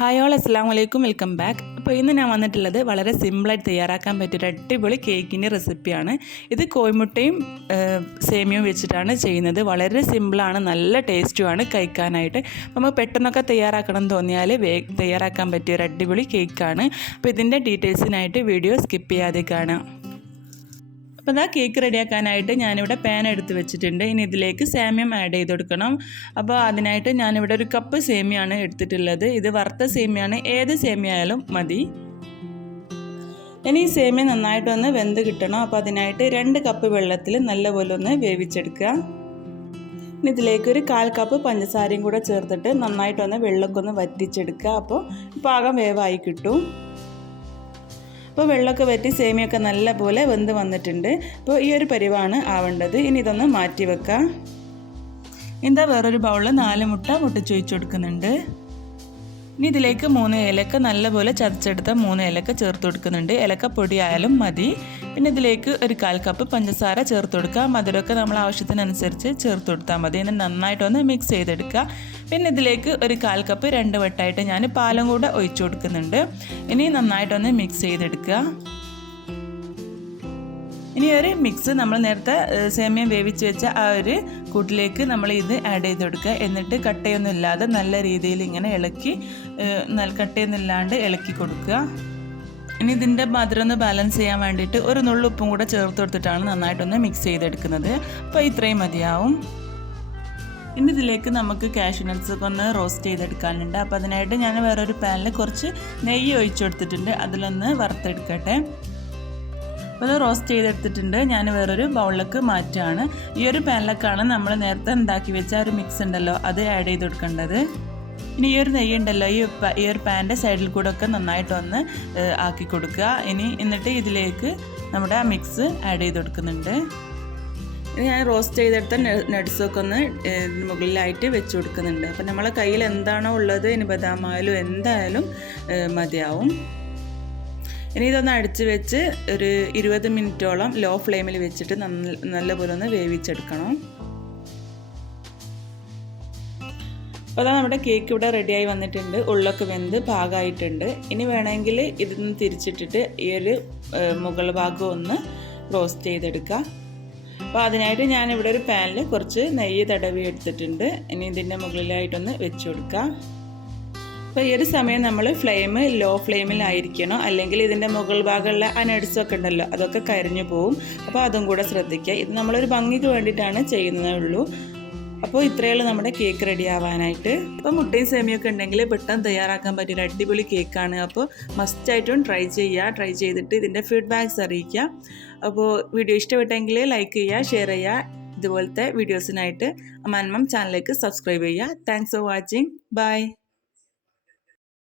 Hi all അസ്സലാമു അലൈക്കും welcome back. അപ്പോൾ ഇന്ന് ഞാൻ വന്നിട്ടുള്ളത് വളരെ സിമ്പിളായിട്ട് തയ്യാറാക്കാൻ പറ്റിയൊരു അടിപൊളി കേക്കിൻ്റെ റെസിപ്പിയാണ്. ഇത് കോഴിമുട്ടയും സേമിയയും വെച്ചിട്ടാണ് ചെയ്യുന്നത്. വളരെ സിമ്പിളാണ്, നല്ല ടേസ്റ്റുമാണ് കഴിക്കാനായിട്ട്. നമുക്ക് പെട്ടെന്നൊക്കെ തയ്യാറാക്കണം തോന്നിയാൽ തയ്യാറാക്കാൻ പറ്റിയൊരു അടിപൊളി കേക്കാണ്. അപ്പോൾ ഇതിൻ്റെ ഡീറ്റെയിൽസിനായിട്ട് വീഡിയോ സ്കിപ്പ് ചെയ്യാതെ കാണാം. അപ്പോൾ ഇതാ കേക്ക് റെഡിയാക്കാനായിട്ട് ഞാനിവിടെ പാൻ എടുത്ത് വെച്ചിട്ടുണ്ട്. ഇനി ഇതിലേക്ക് സേമിയം ആഡ് ചെയ്ത് കൊടുക്കണം. അപ്പോൾ അതിനായിട്ട് ഞാനിവിടെ ഒരു കപ്പ് സേമിയാണ് എടുത്തിട്ടുള്ളത്. ഇത് വറുത്ത സേമിയാണ്, ഏത് സേമിയ ആയാലും മതി. ഇനി ഈ സേമിയ നന്നായിട്ടൊന്ന് വെന്ത് കിട്ടണം. അപ്പോൾ അതിനായിട്ട് 2 കപ്പ് വെള്ളത്തിൽ നല്ലപോലെ ഒന്ന് വേവിച്ചെടുക്കുക. ഇനി ഇതിലേക്ക് ഒരു 1/4 കപ്പ് പഞ്ചസാരയും കൂടെ ചേർത്തിട്ട് നന്നായിട്ടൊന്ന് വെള്ളമൊക്കെ ഒന്ന് വറ്റിച്ചെടുക്കുക. അപ്പോൾ പാകം വേവായി കിട്ടും. അപ്പോൾ വെള്ളമൊക്കെ വറ്റി സേമിയൊക്കെ നല്ലപോലെ വെന്ത് വന്നിട്ടുണ്ട്. അപ്പോൾ ഈ ഒരു പരിവാണ് ആവേണ്ടത്. ഇനി ഇതൊന്ന് മാറ്റി വെക്കാം. എന്താ വേറൊരു ബൗളിൽ 4 മുട്ട പൊട്ടിച്ചൊഴിച്ച് കൊടുക്കുന്നുണ്ട്. ഇനി ഇതിലേക്ക് 3 ഏലക്ക നല്ലപോലെ ചതച്ചെടുത്ത 3 ഏലക്ക ചേർത്ത് കൊടുക്കുന്നുണ്ട്. ഏലക്കപ്പൊടി ആയാലും മതി. പിന്നെ ഇതിലേക്ക് ഒരു 1/4 കപ്പ് പഞ്ചസാര ചേർത്ത് കൊടുക്കുക. മധുരമൊക്കെ നമ്മൾ ആവശ്യത്തിനനുസരിച്ച് ചേർത്ത് കൊടുത്താൽ മതി. ഇനി നന്നായിട്ടൊന്ന് മിക്സ് ചെയ്തെടുക്കുക. പിന്നെ ഇതിലേക്ക് ഒരു 1/4 കപ്പ് 2 വട്ടമായിട്ട് ഞാൻ പാലും കൂടെ ഒഴിച്ചു കൊടുക്കുന്നുണ്ട്. ഇനി നന്നായിട്ടൊന്ന് മിക്സ് ചെയ്തെടുക്കുക. ഇനി ഒരു മിക്സ് നമ്മൾ നേരത്തെ സേമിയ വേവിച്ച് വെച്ച ആ ഒരു കൂട്ടിലേക്ക് നമ്മൾ ഇത് ആഡ് ചെയ്ത് കൊടുക്കുക. എന്നിട്ട് കട്ടയൊന്നും ഇല്ലാതെ നല്ല രീതിയിൽ ഇങ്ങനെ ഇളക്കി, കട്ടയൊന്നുമില്ലാണ്ട് ഇളക്കി കൊടുക്കുക. ഇനി ഇതിൻ്റെ മധുരം ഒന്ന് ബാലൻസ് ചെയ്യാൻ വേണ്ടിയിട്ട് ഒരു നുള്ളുപ്പും കൂടെ ചേർത്ത് കൊടുത്തിട്ടാണ് നന്നായിട്ടൊന്ന് മിക്സ് ചെയ്തെടുക്കുന്നത്. അപ്പോൾ ഇത്രയും മതിയാവും. ഇനി ഇതിലേക്ക് നമുക്ക് കാഷ്യൂ നട്ട്സ് ഒക്കെ ഒന്ന് റോസ്റ്റ് ചെയ്തെടുക്കാനുണ്ട്. അപ്പോൾ അതിനായിട്ട് ഞാൻ വേറൊരു പാനിൽ കുറച്ച് നെയ്യ് ഒഴിച്ചു കൊടുത്തിട്ടുണ്ട്. അതിലൊന്ന് വറുത്തെടുക്കട്ടെ. അപ്പോൾ അത് റോസ്റ്റ് ചെയ്തെടുത്തിട്ടുണ്ട്. ഞാൻ വേറൊരു ബൗളിലേക്ക് മാറ്റുകയാണ്. ഈ ഒരു പാനിലേക്കാണ് നമ്മൾ നേരത്തെ ഉണ്ടാക്കി വെച്ച ഒരു മിക്സ് ഉണ്ടല്ലോ, അത് ആഡ് ചെയ്ത് കൊടുക്കേണ്ടത്. ഇനി ഈ ഒരു നെയ്യ് ഉണ്ടല്ലോ, ഈ ഒരു പാൻ്റെ സൈഡിൽ കൂടെ ഒക്കെ നന്നായിട്ടൊന്ന് ആക്കി കൊടുക്കുക. എന്നിട്ട് ഇതിലേക്ക് നമ്മുടെ ആ മിക്സ് ആഡ് ചെയ്ത് കൊടുക്കുന്നുണ്ട്. ഞാൻ റോസ്റ്റ് ചെയ്തെടുത്ത നട്ട്സൊക്കെ ഒന്ന് മുകളിലായിട്ട് വെച്ച് കൊടുക്കുന്നുണ്ട്. അപ്പോൾ നമ്മളെ കയ്യിൽ എന്താണോ ഉള്ളത്, ഇനി ബദാമായാലും എന്തായാലും മതിയാവും. ഇനി ഇതൊന്ന് അടിച്ച് വെച്ച് ഒരു 20 മിനിറ്റോളം ലോ ഫ്ലെയിമിൽ വെച്ചിട്ട് നല്ലപോലെ ഒന്ന് വേവിച്ചെടുക്കണം. അപ്പോൾ അതാ നമ്മുടെ കേക്ക് ഇവിടെ റെഡിയായി വന്നിട്ടുണ്ട്. ഉള്ളൊക്കെ വെന്ത് പാകമായിട്ടുണ്ട്. ഇനി വേണമെങ്കിൽ ഇതൊന്ന് തിരിച്ചിട്ടിട്ട് ഈ ഒരു മുകൾ ഭാഗം ഒന്ന് റോസ്റ്റ് ചെയ്തെടുക്കുക. അപ്പോൾ അതിനായിട്ട് ഞാനിവിടെ ഒരു പാനിൽ കുറച്ച് നെയ്യ് തടവി എടുത്തിട്ടുണ്ട്. ഇനി ഇതിൻ്റെ മുകളിലായിട്ടൊന്ന് വെച്ച് കൊടുക്കുക. അപ്പോൾ ഈ ഒരു സമയം നമ്മൾ ഫ്ലെയിം ലോ ഫ്ലെയിമിലായിരിക്കണം, അല്ലെങ്കിൽ ഇതിൻ്റെ മുകൾ ഭാഗമുള്ള ആ നട്ട്സൊക്കെ ഉണ്ടല്ലോ അതൊക്കെ കരിഞ്ഞു പോവും. അപ്പോൾ അതും കൂടെ ശ്രദ്ധിക്കുക. ഇത് നമ്മളൊരു ഭംഗിക്ക് വേണ്ടിയിട്ടാണ് ചെയ്യുന്നതേ ഉള്ളൂ. അപ്പോൾ ഇത്രയേ ഉള്ളൂ നമ്മുടെ കേക്ക് റെഡി ആവാനായിട്ട്. അപ്പോൾ മുട്ടയും സേമിയൊക്കെ ഉണ്ടെങ്കിൽ പെട്ടെന്ന് തയ്യാറാക്കാൻ പറ്റിയൊരു അടിപൊളി കേക്കാണ്. അപ്പോൾ മസ്റ്റായിട്ടും ട്രൈ ചെയ്തിട്ട് ഇതിൻ്റെ ഫീഡ്ബാക്ക്സ് അറിയിക്കുക. അപ്പോൾ വീഡിയോ ഇഷ്ടപ്പെട്ടെങ്കിൽ ലൈക്ക് ചെയ്യുക, ഷെയർ ചെയ്യുക. ഇതുപോലത്തെ വീഡിയോസിനായിട്ട് അമാൻ ചാനലിലേക്ക് സബ്സ്ക്രൈബ് ചെയ്യുക. Thanks for watching. ബൈ.